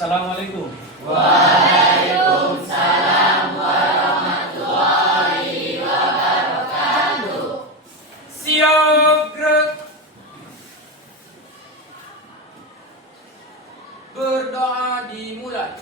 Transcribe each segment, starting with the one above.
Assalamualaikum. Waalaikumsalam warahmatullahi wabarakatuh. Siap gerak. Berdoa dimulai.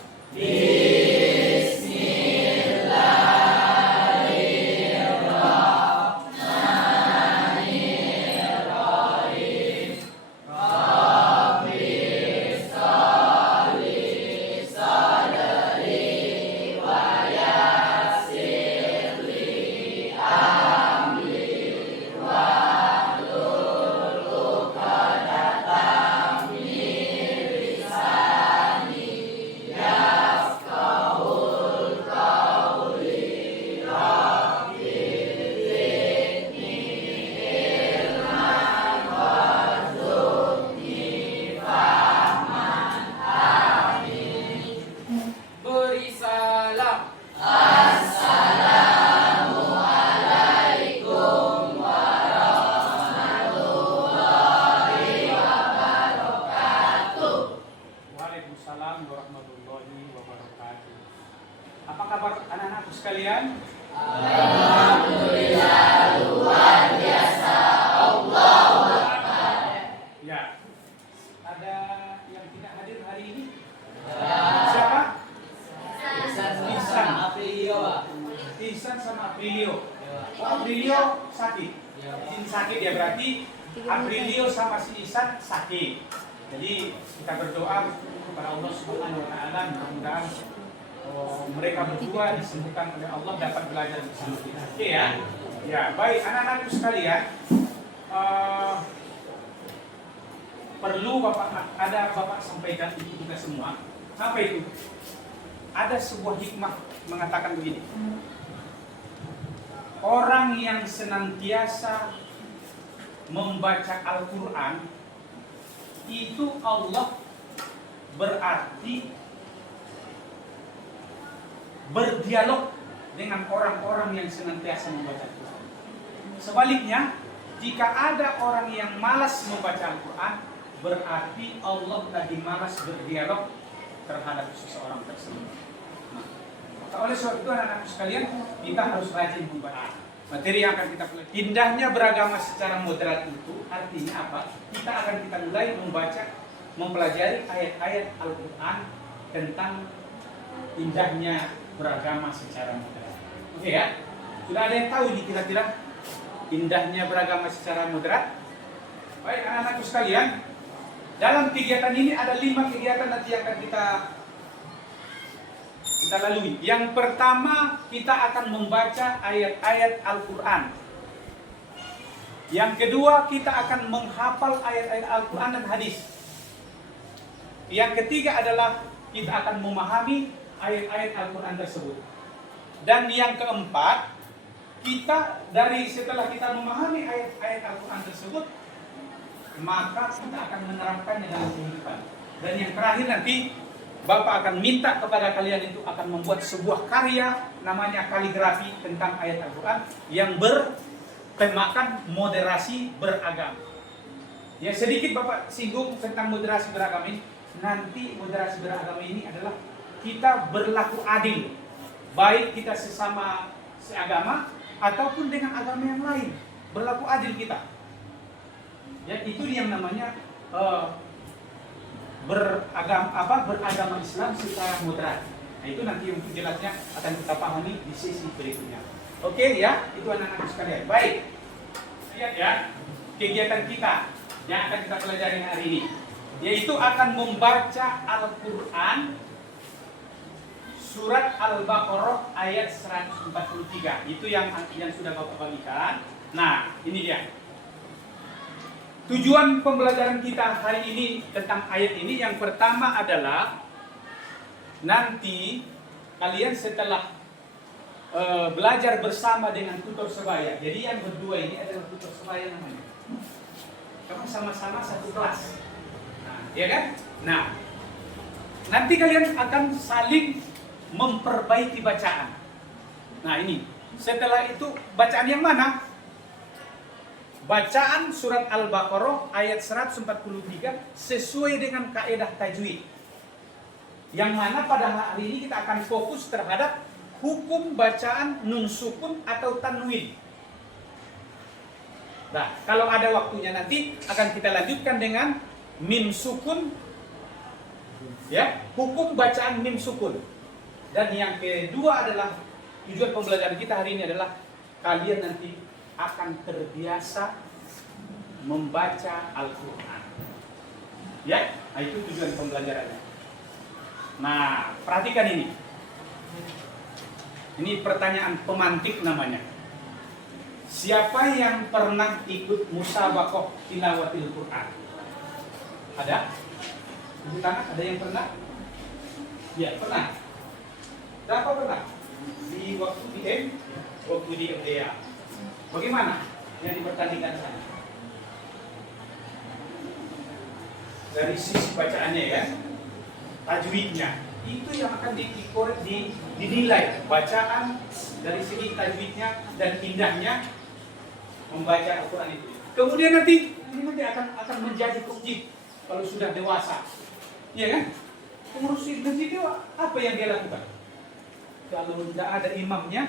Beri salam. Assalamualaikum warahmatullahi wabarakatuh. Waalaikumsalam warahmatullahi wabarakatuh. Apa kabar anak-anakku sekalian? Alhamdulillah luar biasa. Allahu Akbar. Ya. Ada yang tidak hadir hari ini? Siapa? Ihsan. Ihsan sama Aprilio. Oh, Aprilio sakit. Izin sakit ya, berarti Aprilio sama si Ihsan sakit. Jadi kita berdoa kepada Allah Subhanahu wa taala, mudah-mudahan mereka berdua disembuhkan oleh Allah, dapat belajar bersama kita. Oke ya. Ya, baik anak-anakku sekalian. Perlu Bapak sampaikan untuk kita semua. Apa itu? Ada sebuah hikmah mengatakan begini. Orang yang senantiasa membaca Al-Quran, itu Allah berarti berdialog dengan orang-orang yang senantiasa membaca Al-Quran. Sebaliknya, jika ada orang yang malas membaca Al-Quran, berarti Allah tadi malas berdialog terhadap seseorang tersebut. Maka oleh sebab itu anak-anak sekalian, kita harus rajin membaca materi yang akan kita pelajari. Indahnya beragama secara moderat itu artinya apa? Kita akan mulai mempelajari ayat-ayat Al-Quran tentang indahnya beragama secara moderat. Oke ya? Sudah ada yang tahu ini kira-kira indahnya beragama secara moderat? Baik anak-anakku sekalian, dalam kegiatan ini ada 5 kegiatan nanti yang akan kita lalui. Yang pertama, kita akan membaca ayat-ayat Al-Quran. Yang kedua, kita akan menghafal ayat-ayat Al-Quran dan hadis. Yang ketiga adalah kita akan memahami ayat-ayat Al-Quran tersebut. Dan yang keempat, setelah kita memahami ayat-ayat Al-Quran tersebut, maka kita akan menerapkannya dalam kehidupan. Dan yang terakhir nanti Bapak akan minta kepada kalian itu akan membuat sebuah karya namanya kaligrafi tentang ayat Al-Quran yang bertemakan moderasi beragama. Ya, sedikit Bapak singgung tentang moderasi beragama ini. Nanti moderasi beragama ini adalah kita berlaku adil, baik kita sesama seagama ataupun dengan agama yang lain. Berlaku adil kita. Ya, itu yang namanya beragama Islam secara moderat. Nah, itu nanti untuk jelasnya akan kita pahami di sesi berikutnya. Oke ya, itu anak-anak sekalian. Baik. Lihat ya, kegiatan kita yang akan kita pelajari hari ini, yaitu akan membaca Al-Quran surat Al-Baqarah ayat 143. Itu yang sudah Bapak bagikan. Nah, ini dia. Tujuan pembelajaran kita hari ini tentang ayat ini yang pertama adalah nanti kalian setelah belajar bersama dengan tutor sebaya. Jadi yang berdua ini adalah tutor sebaya namanya. Kamu sama-sama satu kelas. Nah, ya kan? Nah, nanti kalian akan saling memperbaiki bacaan. Nah, ini. Setelah itu bacaan yang mana? Bacaan surat Al-Baqarah ayat 143 sesuai dengan kaidah tajwid. Yang mana pada hari ini kita akan fokus terhadap hukum bacaan nun sukun atau tanwin. Nah, kalau ada waktunya nanti akan kita lanjutkan dengan mim sukun, ya, hukum bacaan mim sukun. Dan yang kedua adalah tujuan pembelajaran kita hari ini adalah kalian nanti akan terbiasa membaca Al-Quran. Ya, nah itu tujuan pembelajarannya. Nah, perhatikan ini. Ini pertanyaan pemantik namanya. Siapa yang pernah ikut musabaqah tilawatil Quran? Ada? Tunjuk tangan, ada yang pernah? Ya, pernah. Berapa pernah? Di waktu di MDA. Bagaimana yang dipertandingkan sana? Dari sisi bacaannya ya, tajwidnya itu yang akan dinilai bacaan dari segi tajwidnya dan indahnya membaca Al-Quran itu. Kemudian nanti akan menjadi kunci kalau sudah dewasa, ya kan? Pengurus masjid itu apa yang dia lakukan? Kalau tidak ada imamnya,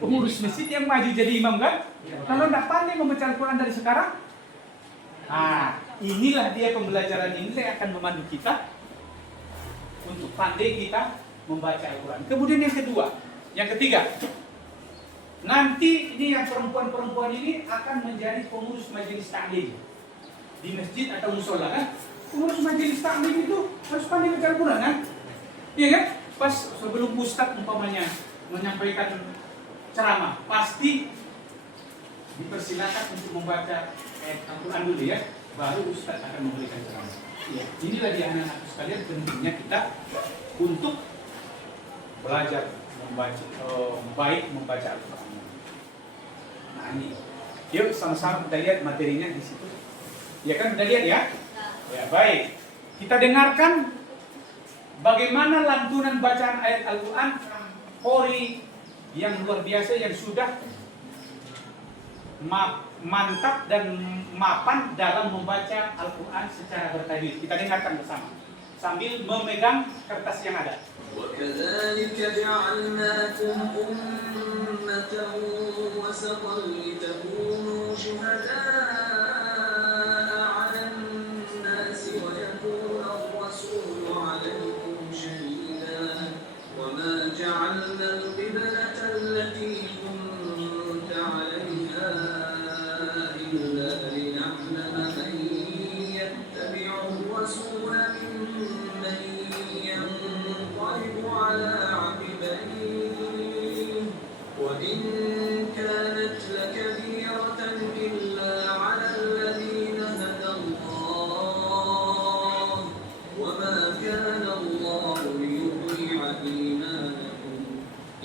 pengurus masjid yang maju jadi imam kan? Kalau tidak pandai membaca Al-Quran dari sekarang, nah inilah dia pembelajaran ini yang akan memandu kita untuk pandai kita membaca Al-Quran. Kemudian yang ketiga, nanti ini yang perempuan-perempuan ini akan menjadi pengurus majelis taklim di masjid atau musola kan? Pengurus majelis taklim itu harus pandai baca Al-Quran kan? Iya kan? Pas sebelum ustadz umpamanya menyampaikan ceramah, pasti dipersilakan untuk membaca Al-Quran dulu ya, baru ustadz akan memberikan ceramah. Ya, inilah dia anak-anak sekalian pentingnya kita untuk belajar membaca baik membaca Al-Quran. Nah ini, yuk sama-sama kita lihat materinya di situ. Ya kan, kita lihat ya. Ya baik, kita dengarkan bagaimana lantunan bacaan ayat Al-Quran Qori yang luar biasa yang sudah mantap dan mapan dalam membaca Al-Quran secara bertajwid. Kita dengarkan bersama sambil memegang kertas yang ada. وَكَذَلِكَ جَعَلْنَاكُمْ أُمَّةً وَسَطًا لِتَكُونُوا شُهَدَاءَ عَلَى النَّاسِ وَيَكُونَ الرَّسُولُ عَلَيْكُمْ شَهِيدًا وَمَا جَعَلْنَا الْقِبْلَةَ الَّتِي كُنتَ عَلَيْهَا إِلَّا لِنَعْلَمَ مَن يَتَّبِعُ الرَّسُولَ مِمَّن ينقلب على عقبيه وإن كانت لكبيرة إلا على الذين هدى الله وما كان الله ليضيع إيمانكم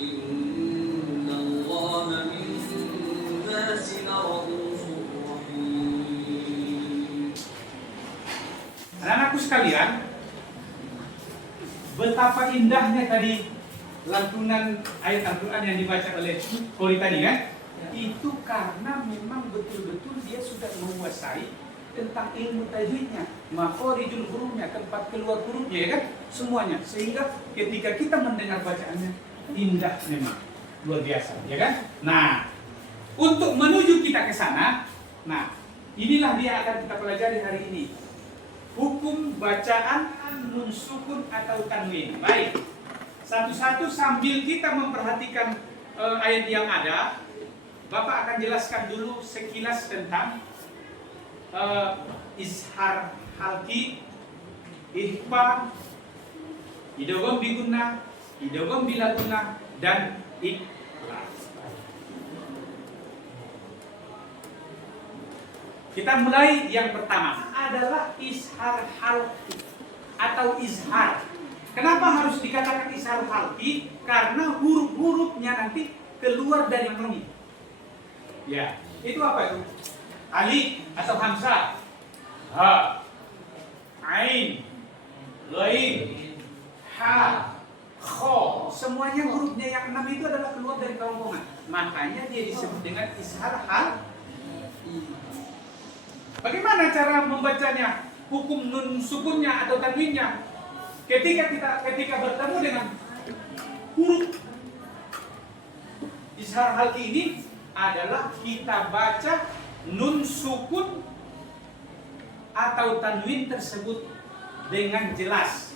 إن الله بالناس لرءوف رحيم. Anak-anakku sekalian, betapa indahnya tadi lantunan ayat Al-Quran yang dibaca oleh Qori tadi kan? Itu karena memang betul-betul dia sudah menguasai tentang ilmu tajwidnya, makhorijul hurufnya, tempat keluar hurufnya ya kan? Semuanya. Sehingga ketika kita mendengar bacaannya indah memang luar biasa, ya kan? Nah, untuk menuju kita ke sana, nah inilah dia akan kita pelajari hari ini. Hukum bacaan nun sukun atau tanwin. Baik, satu-satu sambil kita memperhatikan ayat yang ada, Bapak akan jelaskan dulu sekilas tentang izhar halki, ihfa, idgham bi gunnah, idgham bila gunnah, dan ikhlas. Kita mulai yang pertama adalah izhar halki atau izhar. Kenapa harus dikatakan izhar halki? Karena huruf-hurufnya nanti keluar dari ini. Ya, itu apa itu? Alif atau hamzah, ha, ain, ghain, ha, kho. Semuanya hurufnya yang 6 itu adalah keluar dari kerongkongan. Makanya dia disebut dengan izhar halki. Bagaimana cara membacanya? Hukum nun sukunnya atau tanwinnya? Ketika bertemu dengan huruf izhar hal ini adalah kita baca nun sukun atau tanwin tersebut dengan jelas.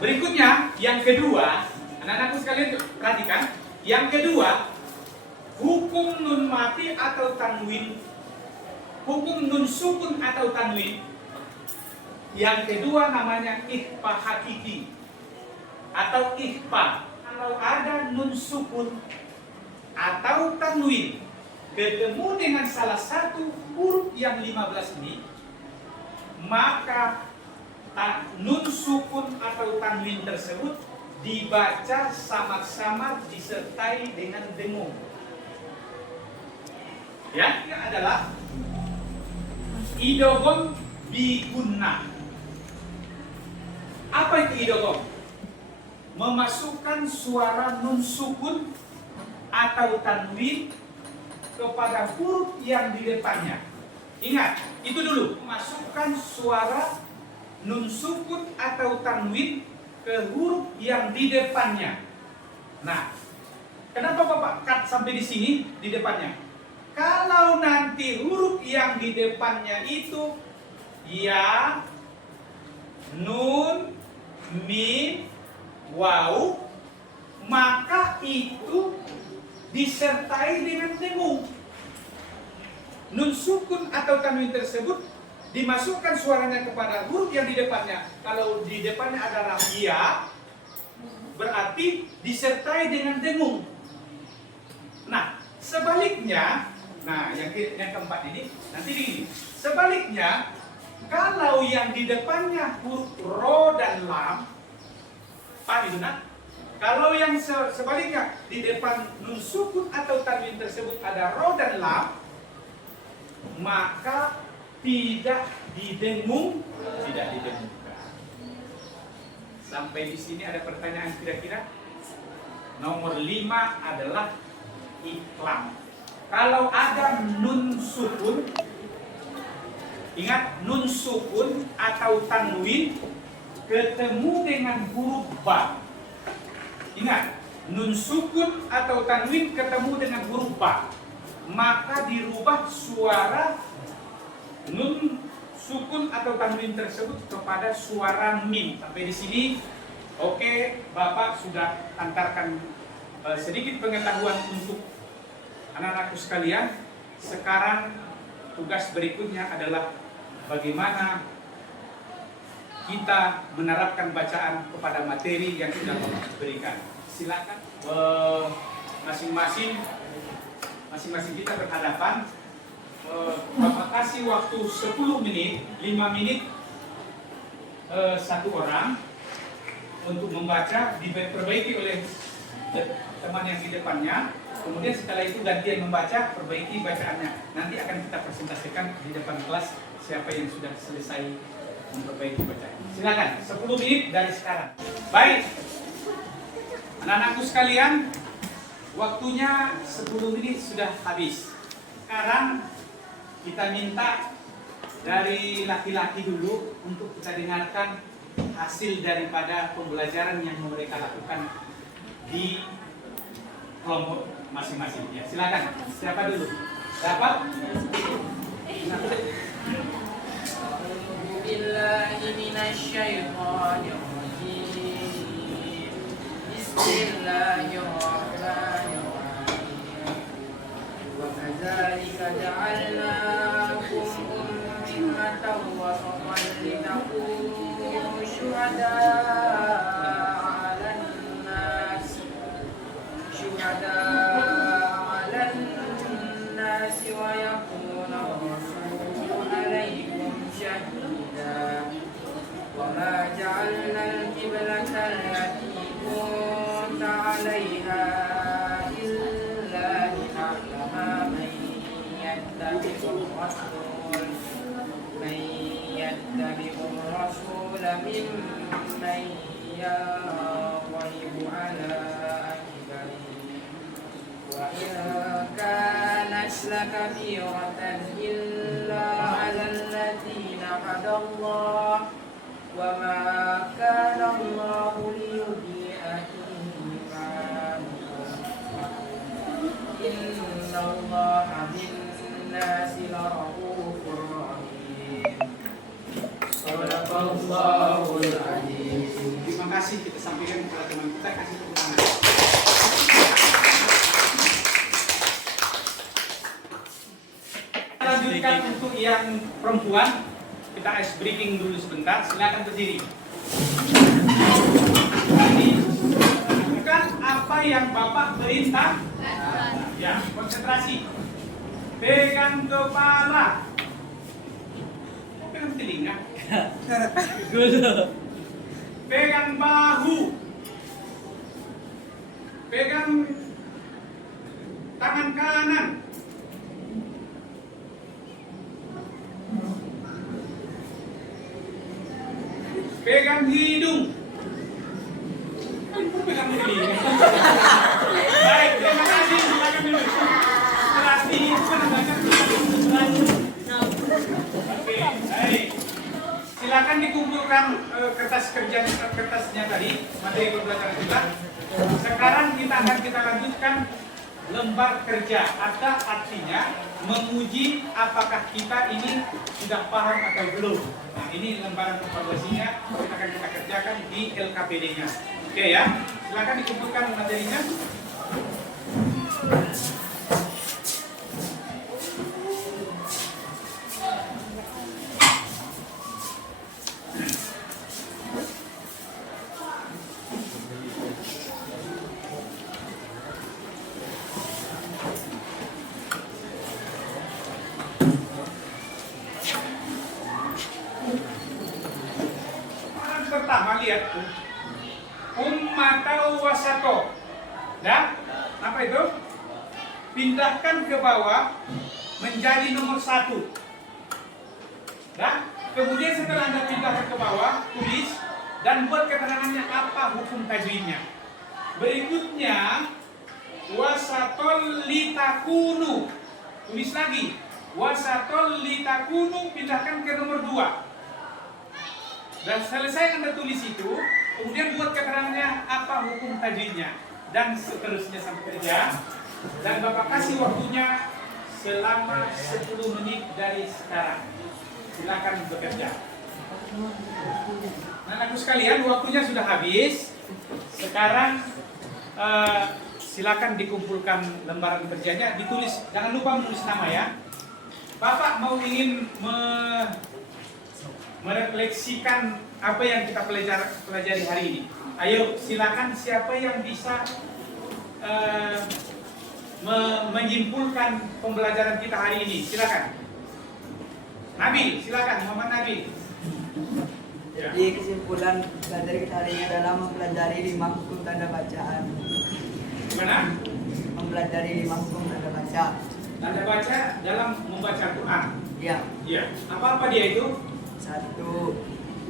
Berikutnya, yang kedua, anak-anakku sekalian perhatikan, yang kedua, hukum nun mati atau tanwin, hukum nun sukun atau tanwin. Yang kedua namanya ikhfa hakiki atau ikhfa. Kalau ada nun sukun atau tanwin ketemu dengan salah satu huruf yang 15 ini, maka nun sukun atau tanwin tersebut dibaca sama-sama disertai dengan dengung. Ya, ini adalah idgham bi gunnah. Apa itu idgham? Memasukkan suara nun sukun atau tanwin kepada huruf yang di depannya. Ingat, itu dulu. Memasukkan suara nun sukun atau tanwin ke huruf yang di depannya. Nah, kenapa Bapak cut sampai di sini di depannya? Kalau nanti huruf yang di depannya itu ya, nun, mim, waw, maka itu disertai dengan dengung. Nun sukun atau tanwin tersebut dimasukkan suaranya kepada huruf yang di depannya. Kalau di depannya adalah ya, berarti disertai dengan dengung. Nah, sebaliknya, yang keempat ini nanti begini. Sebaliknya, kalau yang di depannya huruf ro dan lam, paham itu nak? Kalau yang sebaliknya di depan nun sukun atau tanwin tersebut ada ro dan lam, maka tidak didengungkan. Sampai di sini ada pertanyaan kira-kira? Nomor 5 adalah iklam. Kalau ada nun sukun, ingat nun sukun atau tanwin ketemu dengan huruf ba. Ingat, nun sukun atau tanwin ketemu dengan huruf ba, maka dirubah suara nun sukun atau tanwin tersebut kepada suara mim. Sampai di sini, oke, Bapak sudah antarkan sedikit pengetahuan untuk anak-anakku sekalian. Sekarang tugas berikutnya adalah bagaimana kita menerapkan bacaan kepada materi yang sudah Bapak berikan. Silakan masing-masing kita berhadapan. Bapak kasih waktu 10 menit, 5 menit satu orang untuk membaca, diperbaiki oleh teman yang di depannya. Kemudian setelah itu gantian membaca, perbaiki bacaannya. Nanti akan kita presentasikan di depan kelas siapa yang sudah selesai memperbaiki bacaan. Silakan, 10 menit dari sekarang. Baik, anak-anakku sekalian, waktunya 10 menit sudah habis. Sekarang kita minta dari laki-laki dulu untuk kita dengarkan hasil daripada pembelajaran yang mereka lakukan di kelompok masing-masing. Ya, silakan. Siapa dulu? Dapat? وكذلك جعلناكم أمة وسطا لتكونوا شهداء على الناس ويكون الرسول عليكم شهيدا وما جعلنا القبلة التي كنت عليها إلا لنعلم من يتبع الرسول ممن ينقلب على عقبيه وإن كانت لكبيرة إلا على الذين هدى الله وما كان الله ليضيع إيمانكم إن الله بالناس لرؤوف رحيم صدق الله العظيم. Terima kasih kita sampaikan kepada teman kita, kasih tepuk tangan. Kita lanjutkan untuk yang perempuan, kita ice breaking dulu sebentar. Silakan berdiri. Tadi bukan apa yang Bapak perintah. Ya, konsentrasi. Pegang kepala. Oh, pegang telinga. Pegang bahu. Pegang tangan kanan. Pegang hidung. Pegang hidung. Baik, terima kasih. Silakan dulu. Kelas ini bukan banyak. Oke, baik. Silakan dikumpulkan kertasnya tadi, materi pembelajaran kita. Sekarang kita lanjutkan lembar kerja. Ada artinya menguji apakah kita ini sudah paham atau belum. Nah, ini lembaran evaluasinya akan kita kerjakan di LKPD-nya. Oke ya, silakan dikumpulkan materinya. Pertama lihat ummatau wasato. Ya, apa itu? Pindahkan ke bawah menjadi nomor 1. Ya, kemudian setelah Anda pindahkan ke bawah, tulis dan buat keterangannya apa hukum tajwidnya. Berikutnya wasatol litakunu. Tulis lagi wasatol litakunu, pindahkan ke nomor 2. Dan selesai Anda tulis itu, kemudian buat keterangannya apa hukum tajwidnya dan seterusnya sampai kerja. Dan Bapak kasih waktunya selama 10 menit dari sekarang. Silakan bekerja. Nah, anakku sekalian, waktunya sudah habis. Sekarang silakan dikumpulkan lembaran kerjanya, ditulis. Jangan lupa menulis nama ya. Bapak mau ingin merefleksikan apa yang kita pelajari hari ini. Ayo silakan, siapa yang bisa menyimpulkan pembelajaran kita hari ini? Silakan. Nabil, silakan. Muhammad Nabil. Ya. Jadi kesimpulan pelajaran kita hari ini adalah mempelajari 5 hukum tanda bacaan. Gimana? Mempelajari 5 hukum tanda baca. Tanda baca dalam membaca Quran. Ya. Iya. Apa dia itu? 1.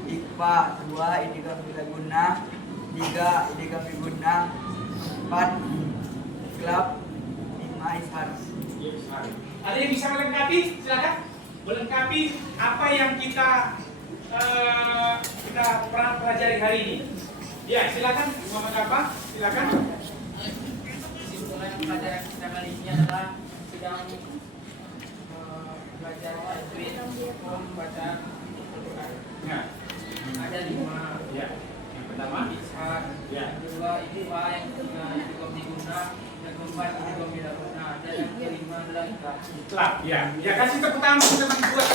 Ikhfa, 2. Idgham bila guna, 3. Idgham biguna, 4. Iklab, 5. Ishar. Ada yang bisa melengkapi? Silakan. Melengkapi apa yang kita pernah pelajari hari ini. Ya, silakan. Muhammad apa? Silakan. Kesimpulan pelajaran kita kali ini adalah sedang belajar tajwid hukum bacaan Al-Quran. Ya. Ada 5. Ya. Yang pertama, Ishar, ya. yang kedua ikhfa, yang ketiga idgham diguna, yang keempat idgham bila guna, dan yang kelima adalah iklab. Iklab. Ya. Ya, kasih tepuk tangan teman buat.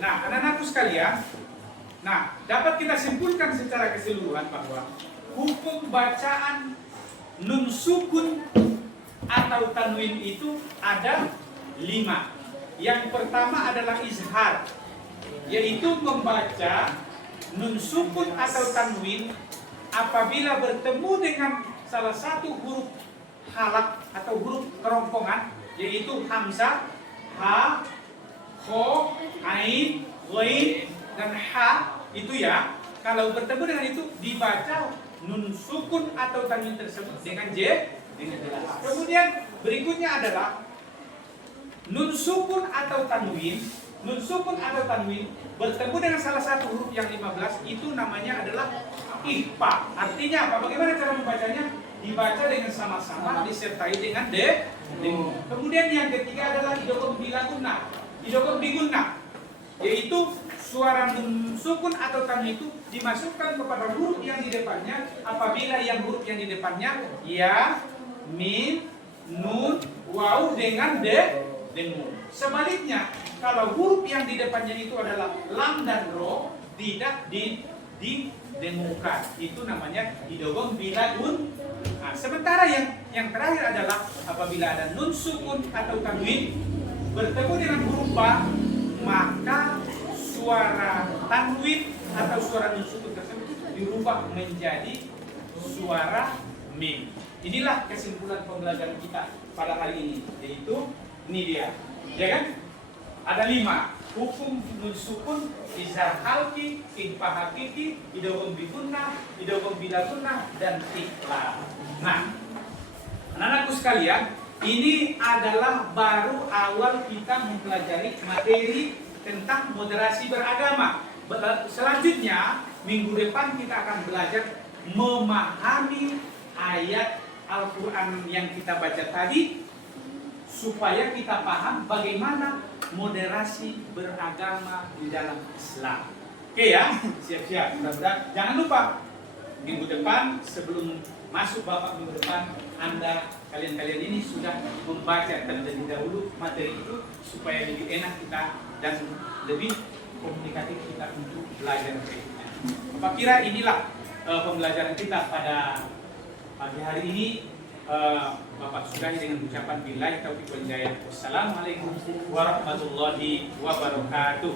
Nah, anak-anakku sekalian, nah, dapat kita simpulkan secara keseluruhan bahwa hukum bacaan nun sukun atau tanwin itu ada 5. Yang pertama adalah izhar, yaitu membaca nun sukun atau tanwin apabila bertemu dengan salah satu huruf halak atau huruf kerongkongan, yaitu hamzah, ha, kho, ain, ghain, dan ha, itu ya. Kalau bertemu dengan itu dibaca nun sukun atau tanwin tersebut dengan j, dengan jelas. Kemudian berikutnya adalah nun sukun atau tanwin, bertemu dengan salah satu huruf yang 15 itu namanya adalah ikhfa. Artinya apa? Bagaimana cara membacanya? Dibaca dengan sama-sama disertai dengan dengung. Kemudian yang ketiga adalah idgham bigunna, yaitu suara nun sukun atau tanwin itu dimasukkan kepada huruf yang di depannya apabila yang huruf yang di depannya ya, mim, nun, waw dengan dengung. Sebaliknya, kalau huruf yang di depannya itu adalah lam dan ro tidak didengungkan. Itu namanya idgham bigun. Nah, sementara yang terakhir adalah apabila ada nun sukun atau tanwin bertemu dengan huruf ba, maka suara tanwin atau suara nun sukun tersebut dirubah menjadi suara mim. Inilah kesimpulan pembelajaran kita pada hari ini, yaitu ini dia, ya kan? Ada 5 hukum nun sukun, izhar halki, ikhfa hakiki, idgham bigunna, idgham bilagunna, dan iqlab. Nah, anak-anakku sekalian, ini adalah baru awal kita mempelajari materi tentang moderasi beragama. Selanjutnya, minggu depan kita akan belajar memahami ayat Al-Quran yang kita baca tadi, supaya kita paham bagaimana moderasi beragama di dalam Islam. Oke ya, siap-siap. Mudah-mudahan. Jangan lupa, minggu depan sebelum masuk babak minggu depan, kalian ini sudah membaca terlebih dahulu materi itu supaya lebih enak kita dan lebih komunikatif kita untuk belajar berikutnya. Apa kira inilah pembelajaran kita pada pagi hari ini. Bapak sudahi dengan ucapan billahi taufiq wal hidayah. Wassalamualaikum warahmatullahi wabarakatuh.